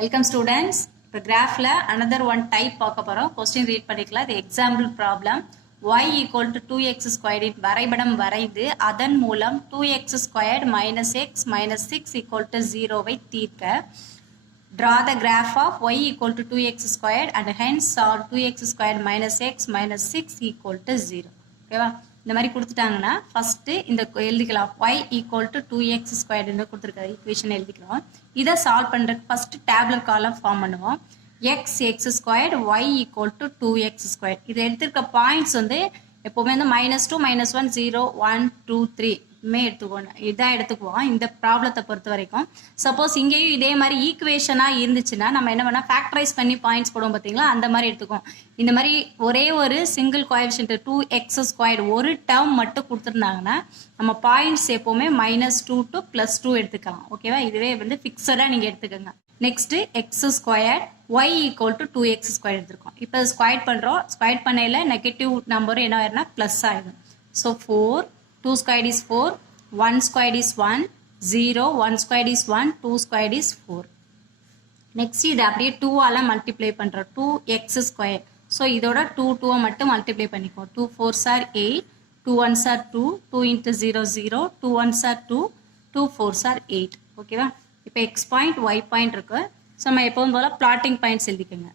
Welcome students. இப்போ கிராஃப்ல another one type பார்க்க போறோம். Question read பண்ணிக்கலாம். இது example problem. y equal to 2x squared இன் வரைபடம் வரைந்து அதன் மூலம் 2x squared minus x minus 6 equal to 0 வை தீர்க்க. Draw the graph of y equal to 2x squared and hence solve 2x squared minus x minus 6 equal to 0. ஓகேவா? இந்த மாதிரி கொடுத்துட்டாங்கன்னா first இந்த எழுதிக்கலாம் y equal to 2x squared ன்னு கொடுத்துருக்க equation எழுதிக்கிறோம். இதை சால்வ் பண்றதுக்கு ஃபர்ஸ்ட் டேபுலர் காலம் ஃபார்ம் பண்ணுவோம். x squared y equal to 2x squared. இது எடுத்திருக்க பாயிண்ட்ஸ் வந்து எப்பவுமே வந்து -2 -1 0 1 2 3 எடுத்துக்கோங்க. இதான் எடுத்துக்குவோம் இந்த ப்ராப்ளத்தை பொறுத்த வரைக்கும். சப்போஸ் இங்கேயும் இதே மாதிரி ஈக்குவேஷனா இருந்துச்சுன்னா நம்ம என்ன பண்ணா ஃபேக்டரைஸ் பண்ணி பாயிண்ட்ஸ் போடுவோம் பார்த்தீங்களா, அந்த மாதிரி எடுத்துக்குவோம். இந்த மாதிரி ஒரே ஒரு சிங்கிள் கோஎஃபிஷியன்ட் 2x squared ஒரு டேர்ம் மட்டும் கொடுத்துருந்தாங்கன்னா நம்ம பாயிண்ட்ஸ் எப்பவுமே -2 to +2 எடுத்துக்கலாம். ஓகேவா? இதுவே வந்து ஃபிக்ஸடா நீங்க எடுத்துக்கோங்க. Next x squared y equal to 2x squared எடுத்துருக்கோம். இப்போ ஸ்கொயர் பண்றோம். ஸ்கொயர் பண்ணையில நெகட்டிவ் நம்பர் என்ன ஆயிரும்னா ப்ளஸ் ஆயிடும். So 4 2 squared is 4, 1 squared is 1, 0, 1 squared is 1, 2 squared is 4. Next இது அப்படியே 2 ஆல மல்டிப்ளை பண்றோம். 2x squared. ஸோ இதோட 2 மட்டும் மல்டிப்ளை பண்ணிக்கோ. 2 4s are 8, 2 1s are 2, 2 into 0 0, 2 1s are 2, 2 4s are 8. ஓகேவா? இப்போ x பாயிண்ட் y பாயிண்ட் இருக்கு. ஸோ நம்ம எப்பவும் போல பிளாட்டிங் பாயிண்ட்ஸ் எழுதிக்கோங்க.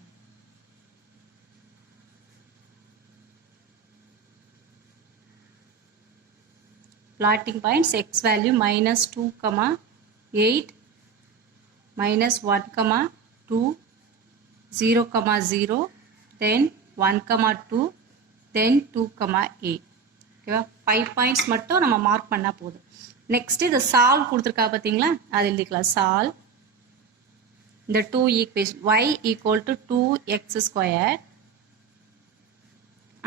Plotting points x value -2, 8, -1, 2, 0, 0, then 1, 2, then 2, 8. ஓகேவா? 5 பாயிண்ட்ஸ் மட்டும் நம்ம மார்க் பண்ணா போதும். நெக்ஸ்ட் இது சால்வ் கொடுத்துருக்கா பார்த்தீங்களா, அது எழுதிக்கலாம். சால்வ் இந்த 2 equation y equal to 2x squared.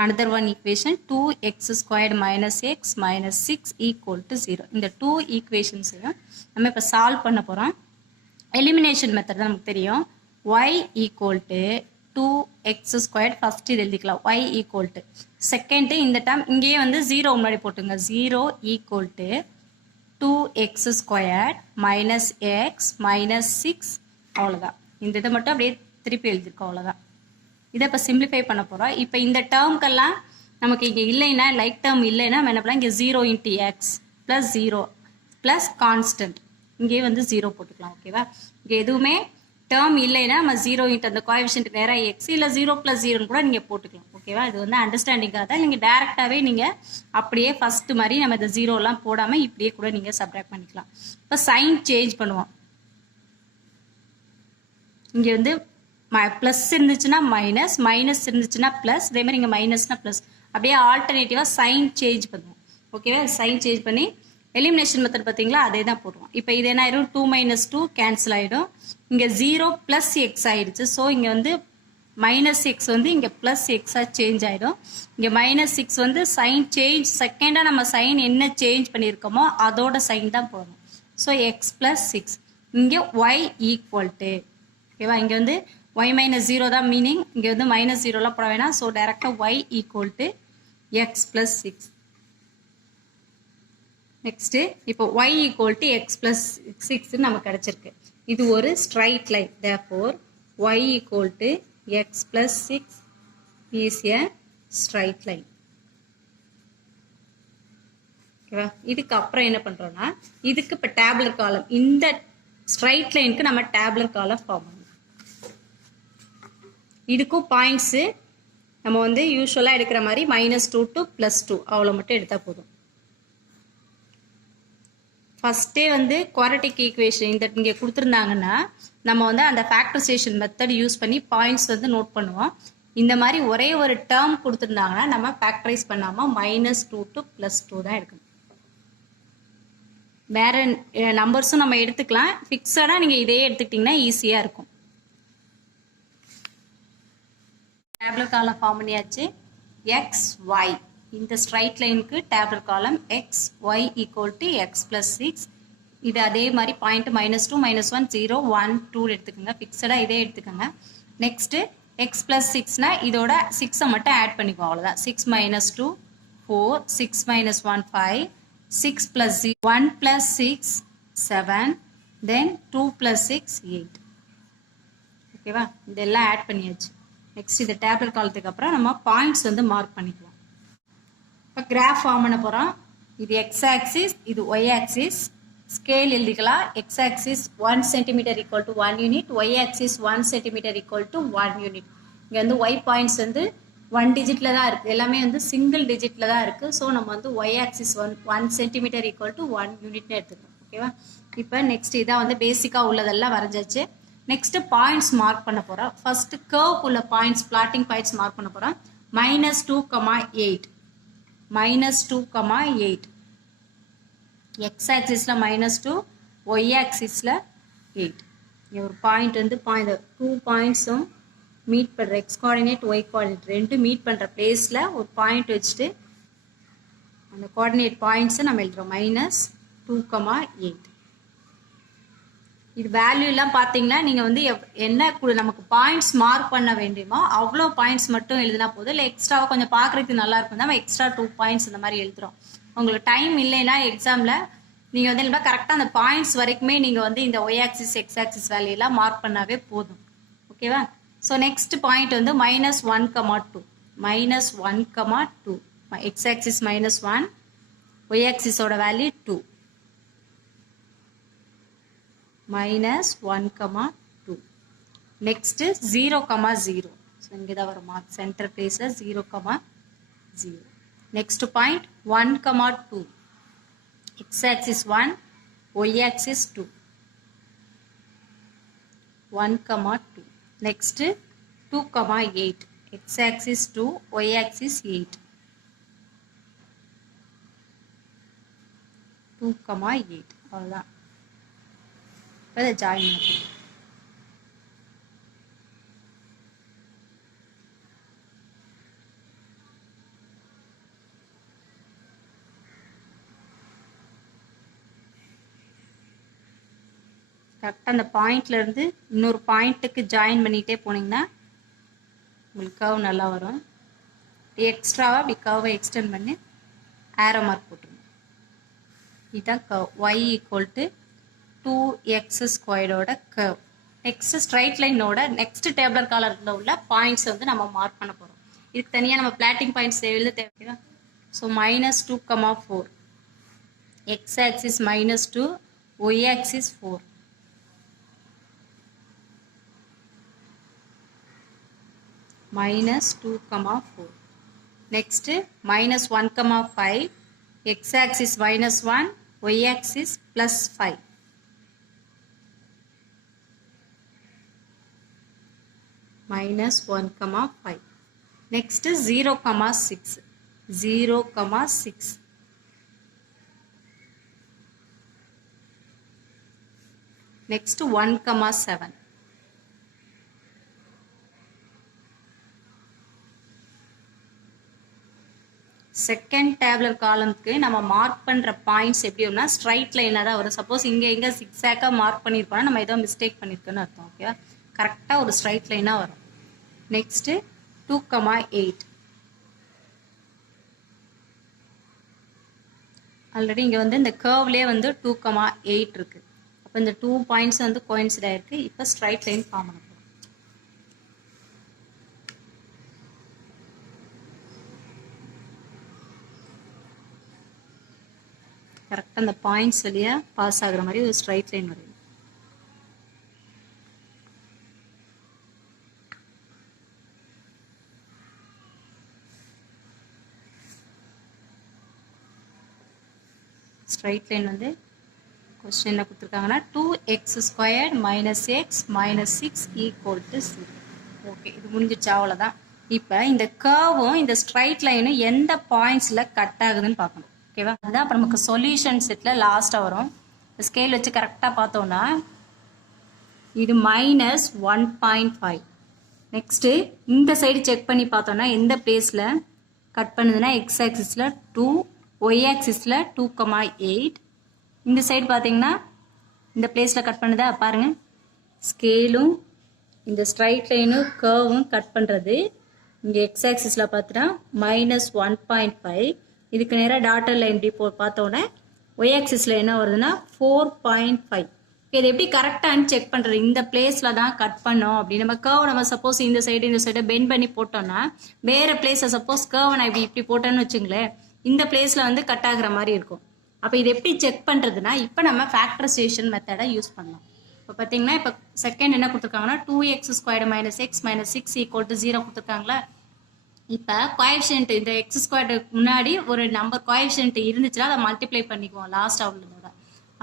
Another one equation 2x squared minus x minus 6 equal to 0. இந்த 2 equations நம்ம இப்போ சால்வ் பண்ண போறோம். எலிமினேஷன் மெத்தட் தான் நமக்கு தெரியும். y equal to 2x squared first இது எழுதிக்கலாம். y equal to செகண்ட் இந்த டேர்ம் இங்கேயே வந்து 0 முன்னாடி போட்டுங்க. 0 equal to 2x squared minus x minus 6. அவ்வளோதான். இந்த இதை மட்டும் அப்படியே திருப்பி எழுதிருக்கோம். அவ்வளோதான். இதை இப்போ சிம்பிளிஃபை பண்ண போகிறோம். இப்போ இந்த டேர்ம்க்கெல்லாம் நமக்கு இங்கே இல்லைன்னா லைக் டேர்ம் இல்லைன்னா நம்ம என்ன பண்ணலாம், இங்கே 0 into x + 0 + கான்ஸ்டன்ட் இங்கே வந்து 0 போட்டுக்கலாம். ஓகேவா? இங்கே எதுவுமே டேர்ம் இல்லைன்னா நம்ம 0 into அந்த கோஎஃபிஷியன்ட் நேராக x இல்லை 0 + 0 கூட நீங்கள் போட்டுக்கலாம். ஓகேவா? இது வந்து அண்டர்ஸ்டாண்டிங்காக தான். நீங்கள் டேரெக்டாகவே நீங்கள் அப்படியே ஃபர்ஸ்ட் மாதிரி நம்ம இந்த 0லாம் போடாமல் இப்படியே கூட நீங்கள் சப்ட்ராக்ட் பண்ணிக்கலாம். இப்போ சைன் சேஞ்ச் பண்ணுவோம். இங்கே வந்து ப்ளஸ் இருந்துச்சுன்னா மைனஸ், மைனஸ் இருந்துச்சுன்னா ப்ளஸ், இதே மாதிரி இங்கே மைனஸ்னா ப்ளஸ், அப்படியே ஆல்டர்னேட்டிவாக சைன் சேஞ்ச் பண்ணுவோம். ஓகேவா? சைன் சேஞ்ச் பண்ணி எலிமினேஷன் மெத்தட் பார்த்தீங்களா, அதே தான் போடுவோம். இப்போ இது என்ன ஆயிடும், 2 - 2 கேன்சல் ஆகிடும். இங்கே 0 + x ஆயிடுச்சு. ஸோ இங்கே வந்து -x வந்து இங்கே +x சேஞ்ச் ஆகிடும். இங்கே -6 வந்து சைன் சேஞ்ச், செகண்டாக நம்ம சைன் என்ன சேஞ்ச் பண்ணியிருக்கோமோ அதோட சைன் தான் போடணும். So x + 6. இங்கே y equal to, ஓகேவா? இங்கே வந்து y - 0 தான் மீனிங். இங்கே வந்து -0லாம் போட வேணாம். ஸோ டைரெக்டாக y equal to x + 6. Next இப்போ y equal to x + 6 நமக்கு கிடைச்சிருக்கு. இது ஒரு straight line. therefore y equal to x + 6 is a straight line. ஓகேவா? இதுக்கு அப்புறம் என்ன பண்ணுறோன்னா, இதுக்கு இப்போ டேபுலர் காலம், இந்த ஸ்ட்ரைட் லைனுக்கு நம்ம டேபுலர் காலம் ஃபார்ம் பண்ணணும். இதுக்கும் பாயிண்ட்ஸு நம்ம வந்து யூஸ்வலாக எடுக்கிற மாதிரி -2 to +2 அவ்வளோ மட்டும் எடுத்தால் போதும். ஃபஸ்ட்டே வந்து குவாட்ரட்டிக் ஈக்குவேஷன் இந்த இங்கே கொடுத்துருந்தாங்கன்னா நம்ம வந்து அந்த ஃபேக்டரைசேஷன் மெத்தட் யூஸ் பண்ணி பாயிண்ட்ஸ் வந்து நோட் பண்ணுவோம். இந்த மாதிரி ஒரே ஒரு டேர்ம் கொடுத்துருந்தாங்கன்னா நம்ம ஃபேக்டரைஸ் பண்ணாமல் -2 to +2 தான் எடுக்கணும். வேற நம்பர்ஸும் நம்ம எடுத்துக்கலாம். ஃபிக்ஸடாக நீங்கள் இதே எடுத்துக்கிட்டிங்கன்னா ஈஸியாக இருக்கும். டேபுலர் காலம் ஃபார்ம் பண்ணியாச்சு. x y இந்த ஸ்ட்ரைட் லைனுக்கு டேபுலர் காலம் x y equal to x + 6. இது அதே மாதிரி பாயிண்ட் -2 -1 0 1 2 எடுத்துக்கோங்க. ஃபிக்ஸடாக இதே எடுத்துக்கோங்க. நெக்ஸ்ட்டு x + 6னா இதோட 6 மட்டும் ஆட் பண்ணிக்குவோம். அவ்வளோதான். 6 - 2 4, 6 - 1 5, 6 + 0 1 + 6 7, then 2 + 6 8. ஓகேவா? இதெல்லாம் ஆட் பண்ணியாச்சு. நெக்ஸ்ட் இந்த டேப்லெட் காலத்துக்கு அப்புறம் நம்ம பாயிண்ட்ஸ் வந்து மார்க் பண்ணிக்குவோம். இப்போ கிராஃப் ஃபார்ம் பண்ண போகிறோம். இது எக்ஸ் ஆக்சிஸ், இது ஒய் ஆக்சிஸ். ஸ்கேல் எழுதிக்கலாம். X axis 1 centimetre equal to 1 unit, Y axis 1 centimetre equal to 1 unit. இங்கே வந்து ஒய் பாயிண்ட்ஸ் வந்து 1 டிஜிட்ல தான் இருக்குது, எல்லாமே வந்து சிங்கிள் டிஜிட்ல தான் இருக்குது. ஸோ நம்ம வந்து Y axis 1 centimetre equal to 1 யூனிட்னு எடுத்துக்கணும். ஓகேவா? இப்போ நெக்ஸ்ட் இதான் வந்து பேசிக்காக உள்ளதெல்லாம் வரைஞ்சாச்சு. நெக்ஸ்ட் பாயிண்ட்ஸ் மார்க் பண்ண போகிறோம். ஃபர்ஸ்ட் கர்வ் உள்ள பாயிண்ட்ஸ், பிளாட்டிங் பாயிண்ட்ஸ் மார்க் பண்ண போகிறோம். -2,8 -2,8 எக்ஸ் ஆக்சிஸில் -2, ஒய் ஆக்சிஸில் 8. ஒரு பாயிண்ட் வந்து 2 பாயிண்ட்ஸும் மீட் பண்ணுற எக்ஸ் கோஆர்டினேட் ஒய் கோஆர்டினேட் ரெண்டும் மீட் பண்ணுற பிளேஸில் ஒரு பாயிண்ட் வச்சுட்டு அந்த கோஆர்டினேட் பாயிண்ட்ஸை நம்ம எழுதுகிறோம். -2,8. இது வேல்யூ எல்லாம் பார்த்தீங்கன்னா நீங்கள் வந்து என்ன நமக்கு பாயிண்ட்ஸ் மார்க் பண்ண வேண்டியமோ அவ்வளோ பாயிண்ட்ஸ் மட்டும் எழுதினா போதும். இல்லை எக்ஸ்ட்ராவாக கொஞ்சம் பார்க்குறதுக்கு நல்லா இருக்கும் தான் நம்ம எக்ஸ்ட்ரா 2 பாயிண்ட்ஸ் இந்த மாதிரி எழுதுகிறோம். உங்களுக்கு டைம் இல்லைன்னா எக்ஸாமில் நீங்கள் வந்து என்ன கரெக்டாக அந்த பாயிண்ட்ஸ் வரைக்குமே நீங்கள் வந்து இந்த ஒய் ஆக்சிஸ் எக்ஸ் ஆக்சிஸ் வேல்யூலாம் மார்க் பண்ணாவே போதும். ஓகேவா? ஸோ நெக்ஸ்ட் பாயிண்ட் வந்து -1,2 -1,2 எக்ஸ் ஆக்சிஸ் -1, ஒய் ஆக்சிஸோட வேல்யூ 2 -1,2. நெக்ஸ்ட் 0,0. ஸோ இங்கே தான் வரும் மார்க் சென்டர் பிளேஸில் 0,0. Next point 1,2 x axis 1, y axis 2 1,2. Next 2,8 x axis 2, y axis 8 2,8. அவ்வளோதான். இப்போ ஜாயின் பண்ணுறோம். கரெக்டாக அந்த பாயிண்ட்லேருந்து இன்னொரு பாயிண்ட்டுக்கு ஜாயின் பண்ணிகிட்டே போனீங்கன்னா உங்களுக்கு கர்வ் நல்லா வரும். எக்ஸ்ட்ராவாக அப்படி கர்வை எக்ஸ்டெண்ட் பண்ணி ஆரோ மார்க் போட்டுருங்க. இதுதான் curve y = 2x² curve. Next straight லைனோட நெக்ஸ்ட் டேபிளர் காலரில் உள்ள பாயிண்ட்ஸ் வந்து நம்ம மார்க் பண்ண போகிறோம். இதுக்கு தனியாக நம்ம பிளாட்டிங் பாயிண்ட்ஸ் எழுத தேவையா? So -2,4 x axis -2, y axis 4 -2,4. Next -1,5 x axis -1, y axis +5 -1,5. Next 0,6 0,6. Next 1,7. Second tabular காலம்க்கு நம்ம மார்க் பண்ணுற பாயிண்ட்ஸ் எப்படி வரும்னா ஸ்ட்ரைட் லைனாக தான் வரும். சப்போஸ் இங்கே எங்கே சிக்ஸாக்காக மார்க் பண்ணியிருப்போம்னா நம்ம ஏதோ மிஸ்டேக் பண்ணியிருக்கோன்னு அர்த்தம். ஓகேவா? கரெக்டாக ஒரு ஸ்ட்ரைட் லைனாக வரும். நெக்ஸ்ட்டு 2,8. ஆல்ரெடி இங்கே வந்து இந்த கர்வ்லேயே வந்து 2,8 இருக்குது. அப்போ இந்த 2 பாயிண்ட்ஸ் வந்து கோயின்சிட் ஆகிருக்கு. இப்போ ஸ்ட்ரைட் லைன் ஃபார்ம் பண்ண போகிறோம். கரெக்டாக அந்த பாயிண்ட்ஸ் வழியாக பாஸ் ஆகுற மாதிரி ஒரு ஸ்ட்ரைட் லைன் வரையும். ஸ்ட்ரைட் லைன் வந்து கொஸ்டின் என்ன கொடுத்துருக்காங்கன்னா 2x² - x - 6 = 0. ஓகே, இது முடிஞ்சிச்சு. அவ்வளோதான். இப்போ இந்த கர்வும் இந்த ஸ்ட்ரைட் லைனும் எந்த பாயிண்ட்ஸில் கட் ஆகுதுன்னு பார்க்கணும். ஓகேவா? அதுதான் அப்போ நமக்கு சொல்யூஷன் செட்டில் லாஸ்ட்டாக வரும். ஸ்கேல் வச்சு கரெக்டாக பார்த்தோன்னா இது -1.5. நெக்ஸ்ட்டு இந்த சைடு செக் பண்ணி பார்த்தோன்னா எந்த பிளேஸில் கட் பண்ணுதுன்னா எக்ஸ் ஆக்சிஸில் 2, ஒய் ஆக்சிஸில் 2,8. இந்த சைடு பார்த்தீங்கன்னா இந்த பிளேஸில் கட் பண்ணுதா பாருங்கள். ஸ்கேலும் இந்த ஸ்ட்ரைட் லைனும் கர்வும் கட் பண்ணுறது இங்கே எக்ஸ் ஆக்சிஸில் பார்த்தோன்னா -1.5. இதுக்கு நேராக டாட்டர் லைன் இப்படி பார்த்தோன்னே ஒய் ஆக்சிஸில் என்ன வருதுன்னா 4.5. இது எப்படி கரெக்டானு செக் பண்ணுறது, இந்த பிளேஸில் தான் கட் பண்ணோம் அப்படி நம்ம கர்வ் நம்ம சப்போஸ் இந்த சைடை பெண்ட் பண்ணி போட்டோம்னா வேறு பிளேஸை சப்போஸ் கர்வ் நான் இப்படி போட்டோன்னு வச்சுங்களேன், இந்த பிளேஸில் வந்து கட் ஆகுற மாதிரி இருக்கும். அப்போ இது எப்படி செக் பண்ணுறதுனா இப்போ நம்ம ஃபேக்டரைசேஷன் மெத்தடை யூஸ் பண்ணலாம். இப்போ பார்த்தீங்கன்னா இப்போ செகண்ட் என்ன கொடுத்துருக்காங்கன்னா 2x² - x - 6 = 0 கொடுத்துருக்காங்களா. இப்போ கோஎஃபிஷியன்ட் இந்த x² முன்னாடி ஒரு நம்பர் கோஎஃபிஷியன்ட் இருந்துச்சுன்னா அதை மல்டிப்ளை பண்ணிக்குவோம் லாஸ்ட் அவுட்லோட.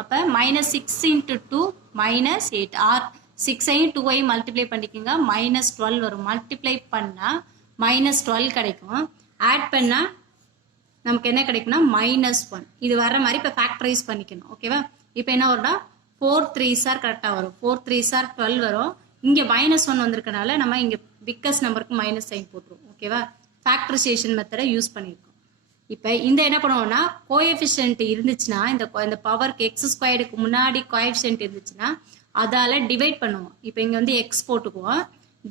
அப்போ -6 × 2 -8 ஆர் 6ஐயும் 2ஐயும் மல்டிப்ளை பண்ணிக்கோங்க, -12 வரும். மல்டிப்ளை பண்ணால் -12 கிடைக்கும். ஆட் பண்ணால் நமக்கு என்ன கிடைக்கும்னா -1. இது வர்ற மாதிரி இப்போ ஃபேக்டரைஸ் பண்ணிக்கணும். ஓகேவா. இப்போ என்ன வரும்னா 4 3s கரெக்டாக வரும். 4 3s 12 வரும். இங்கே -1 வந்திருக்கனால நம்ம இங்கே பிக்கஸ்ட் நம்பருக்கு மைனஸ் சைன் போட்டுருவோம். ஓகேவா. ஃபேக்டரைசேஷன் மெத்தடை யூஸ் பண்ணியிருக்கோம். இப்போ இந்த என்ன பண்ணுவோம்னா கோஎஃபிஷியன்ட் இருந்துச்சுன்னா இந்த பவருக்கு x² முன்னாடி கோஎஃபிஷியன்ட் இருந்துச்சுன்னா அதால் டிவைட் பண்ணுவோம். இப்போ இங்கே வந்து எக்ஸ் போட்டுக்குவோம்,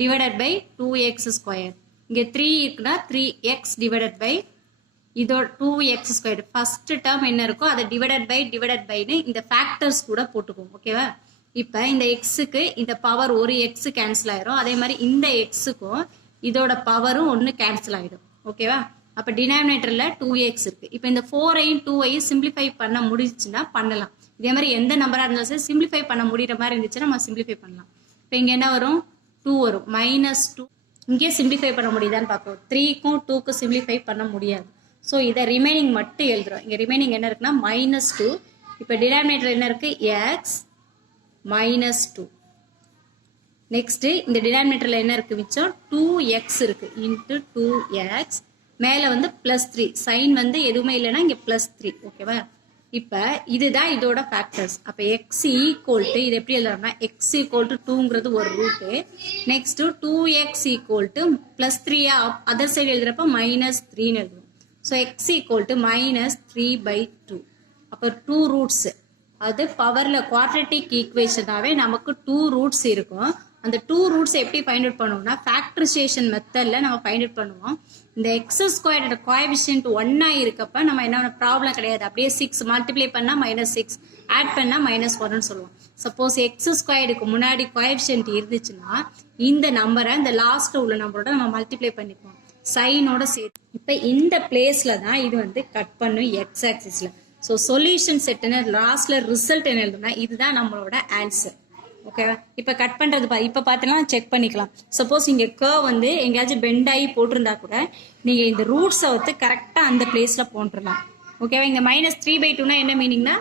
டிவைடட் பை 2x². இங்கே 3 இருக்குன்னா 3x டிவைடட் பை இதோட 2x². ஃபர்ஸ்ட் டேர்ம் என்ன இருக்கோ அதை டிவைடட் பைன்னு இந்த ஃபேக்டர்ஸ் கூட போட்டுக்குவோம். ஓகேவா. இப்போ இந்த எக்ஸுக்கு இந்த பவர் ஒரு எக்ஸ் கேன்சல் ஆயிரும், அதே மாதிரி இந்த எக்ஸுக்கும் இதோட பவரும் ஒன்று கேன்சல் ஆகிடும். ஓகேவா. அப்போ டினாமினேட்டரில் 2x இருக்குது. இப்போ இந்த 4ஐயும் 2ஐயும் சிம்பிளிஃபை பண்ண முடிஞ்சுன்னா பண்ணலாம். இதே மாதிரி எந்த நம்பராக இருந்தாலும் சரி சிம்பிளிஃபை பண்ண முடிகிற மாதிரி இருந்துச்சுன்னா நம்ம சிம்பிளிஃபை பண்ணலாம். இப்போ இங்கே என்ன வரும், 2 வரும். -2 இங்கே சிம்பிளிஃபை பண்ண முடியுதான்னு பார்ப்போம். 3க்கும் 2க்கும் சிம்பிளிஃபை பண்ண முடியாது. ஸோ இதை ரிமைனிங் மட்டும் எழுதுறோம். இங்கே ரிமைனிங் என்ன இருக்குன்னா -2. இப்போ டினாமினேட்டர் என்ன இருக்குது, x -2. நெக்ஸ்ட்டு இந்த டினாமினேட்டரில் என்ன இருக்குது மிச்சம், 2x இருக்குது இன்ட்டு 2x. மேலே வந்து +3 சைன் வந்து எதுவுமே இல்லைன்னா இங்கே +3. ஓகேவா. இப்போ இதுதான் இதோட ஃபேக்டர்ஸ். அப்போ x = இது எப்படி எழுதுறோம்னா x = 2ங்கிறது ஒரு root. Next 2x = +3 other side எழுதுறப்ப -3ன்னு எழுதுவோம். So x = -3/2. அப்போ 2 ரூட்ஸ், அது பவரில் குவாட்ரட்டிக் ஈக்குவேஷனாகவே நமக்கு 2 ரூட்ஸ் இருக்கும். அந்த 2 ரூட்ஸ் எப்படி ஃபைண்ட் அவுட் பண்ணுவோம்னா ஃபேக்டரைசேஷன் மெத்தடில் நம்ம ஃபைண்ட் அவுட் பண்ணுவோம். இந்த x² கோஎஃபிஷியன்ட் 1 இருக்கப்ப நம்ம என்ன ப்ராப்ளம் கிடையாது, அப்படியே 6 மல்டிப்ளை பண்ணால் -6, ஆட் பண்ணால் -1ன்னு சொல்லுவோம். சப்போஸ் x² முன்னாடி கோஎஃபிஷியன்ட் இருந்துச்சுன்னா இந்த நம்பரை இந்த லாஸ்ட் உள்ள நம்பரோட நம்ம மல்டிப்ளை பண்ணிக்குவோம் சைனோட சேர்த்து. இப்போ இந்த பிளேஸில் தான் இது வந்து கட் பண்ணும் எக்ஸ் ஆக்சிஸில். ஸோ சொல்யூஷன் செட் என்ன லாஸ்ட்டில் ரிசல்ட் என்ன எழுதுனா இதுதான் நம்மளோட ஆன்சர். ஓகேவா. இப்போ கட் பண்ணுறது இப்போ பார்த்தீங்கன்னா செக் பண்ணிக்கலாம். சப்போஸ் இங்கே கர்வ் வந்து எங்கேயாச்சும் பெண்ட் ஆகி போட்டிருந்தா கூட நீங்கள் இந்த ரூட்ஸை வந்து கரெக்டாக அந்த பிளேஸில் போட்டுடலாம். ஓகேவா. இங்கே -3/2னா என்ன மீனிங்னா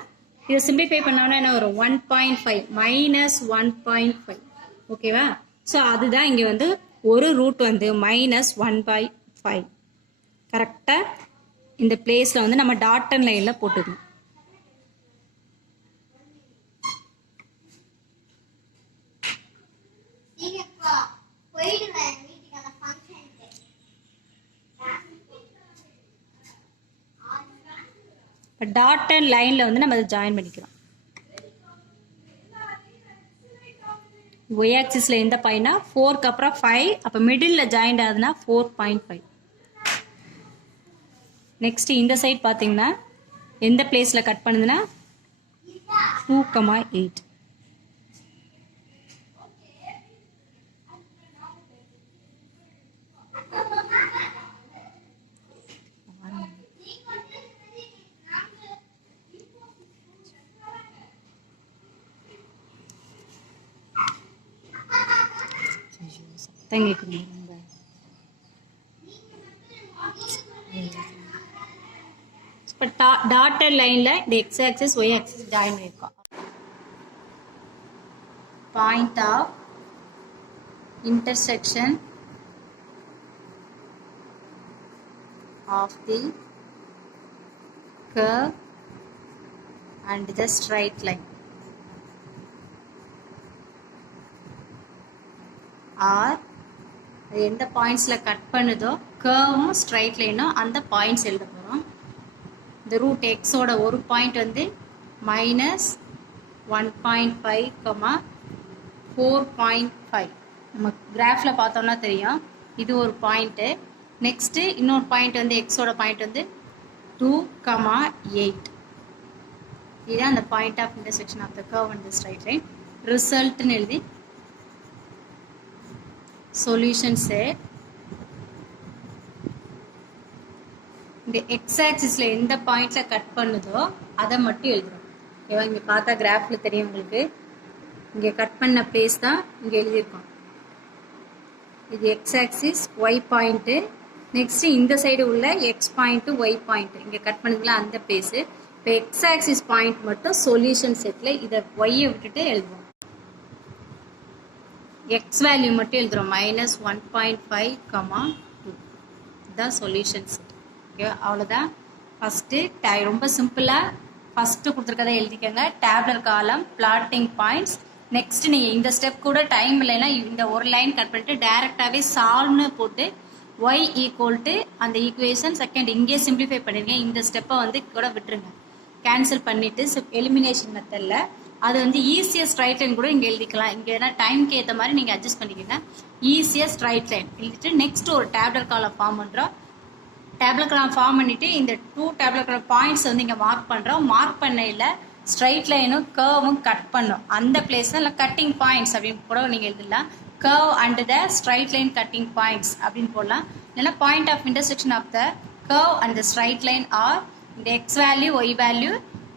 இதை சிம்பிளிஃபை பண்ணோன்னா என்ன வரும், 1.5 -1.5. ஓகேவா. ஸோ அதுதான் இங்கே வந்து ஒரு ரூட் வந்து -1/5 கரெக்டாக இந்த பிளேஸில் வந்து நம்ம டாட்டர் லைனில் போட்டுக்கணும். டாட்டர் லைனில் வந்து நம்ம அதை ஜாயின் பண்ணிக்கிறோம். ஒய் ஆக்சிஸில் எந்த பாயிண்ட்னா 4க்கு அப்புறம் 5, அப்போ மிடில் ஜாயிண்ட் ஆகுதுன்னா 4.5. நெக்ஸ்ட் இந்த சைட் பார்த்தீங்கன்னா எந்த பிளேஸில் கட் பண்ணுதுன்னா 2,8. ரொம்ப இப்போ டாட்டர் லைனில் இந்த x axis y axis join பண்ணியிருக்கோம். Point of intersection of the curve and the straight line or எந்த பாயிண்ட்ஸில் கட் பண்ணுதோ கர்வும் ஸ்ட்ரைட் லைனும் அந்த பாயிண்ட்ஸ் எழுத போகிறோம். இந்த ரூட் எக்ஸோட ஒரு பாயிண்ட் வந்து -1.5, 4.5. நம்ம கிராஃபில் பார்த்தோம்னா தெரியும் இது ஒரு பாயிண்ட்டு. நெக்ஸ்ட்டு இன்னொரு பாயிண்ட் வந்து எக்ஸோட பாயிண்ட் வந்து 2,8. இதுதான் அந்த point of intersection of the curve and the straight line. ரிசல்ட்னு எழுதி சொல்யூஷன் செட். இந்த எக்ஸ் ஆக்சிஸ்ல எந்த பாயிண்ட்ல கட் பண்ணுதோ அதை மட்டும் எழுதுறோம். ஓகேவா? இங்க பார்த்தா கிராஃப்ல தெரியும் உங்களுக்கு. இங்க கட் பண்ண பிளேஸ் தான் இங்க எழுதியிருக்கோம். இது X axis, Y point. Next இந்த சைடு உள்ள எக்ஸ் பாயிண்ட், ஒய் பாயிண்ட் இங்க கட் பண்ணுங்களா அந்த பிளேஸ். இப்போ எக்ஸ் ஆக்சிஸ் பாயிண்ட் மட்டும் சொல்யூஷன் செட்ல இதை ஒய்யை விட்டுட்டு எழுதுவோம். எக்ஸ் வேல்யூ மட்டும் எழுதுறோம் -1.5, 2. இதுதான் சொல்யூஷன் செட். ஓகேவா? அவ்வளோதான். ஃபஸ்ட்டு ரொம்ப சிம்பிளாக ஃபஸ்ட்டு கொடுத்துருக்கதை எழுதிக்கோங்க. டேப்லர் காலம், பிளாட்டிங் பாயிண்ட்ஸ். நெக்ஸ்ட் நீங்கள் இந்த ஸ்டெப் கூட டைம் இல்லைன்னா இந்த ஒரு லைன் கட் பண்ணிட்டு டைரெக்டாகவே சால்வ்னு போட்டு ஒய் ஈக்குவல் அந்த ஈக்குவேஷன் செகண்ட் இங்கே சிம்பிளிஃபை பண்ணிருங்க. இந்த ஸ்டெப்பை கூட விட்டுருங்க, கேன்சல் பண்ணிவிட்டு எலிமினேஷன் மெத்தடில் அது ஈஸியஸ்ட் ரைட் லைன் கூட இங்கே எழுதிக்கலாம். இங்கே ஏன்னா டைம்க்கு ஏற்ற மாதிரி நீங்கள் அட்ஜஸ்ட் பண்ணிக்கோங்க. ஈஸியஸ்ட் ரைட் லைன் எழுதிட்டு நெக்ஸ்ட் ஒரு டேப்லர் காலம் ஃபார்ம் பண்ணுறோம். டேப்லர் காலம் ஃபார்ம் பண்ணிவிட்டு இந்த 2 டேப்லர் காலம் பாயிண்ட்ஸ் இங்கே மார்க் பண்ணுறோம். மார்க் பண்ணையில் ஸ்ட்ரைட் லைனும் கர்வும் கட் பண்ணோம். அந்த பிளேஸ் தான் இல்லை கட்டிங் பாயிண்ட்ஸ் அப்படின்னு கூட நீங்கள் எழுதலாம். Curve and the straight line cutting points அப்படின்னு போடலாம். இல்லைன்னா point of intersection of the curve and the straight line or இந்த எக்ஸ் வேல்யூ, ஒய் வேல்யூ.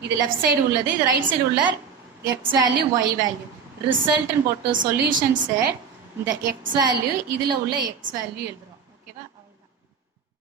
இது லெஃப்ட் சைடு உள்ளது, இது ரைட் சைடு உள்ள எக்ஸ் வேல்யூ, ஒய் வேல்யூ. ரிசல்ட்னு போட்டு சொல்யூஷன் செட் இந்த எக்ஸ் வேல்யூ, இதில் உள்ள எக்ஸ் வேல்யூ எழுதுறோம்.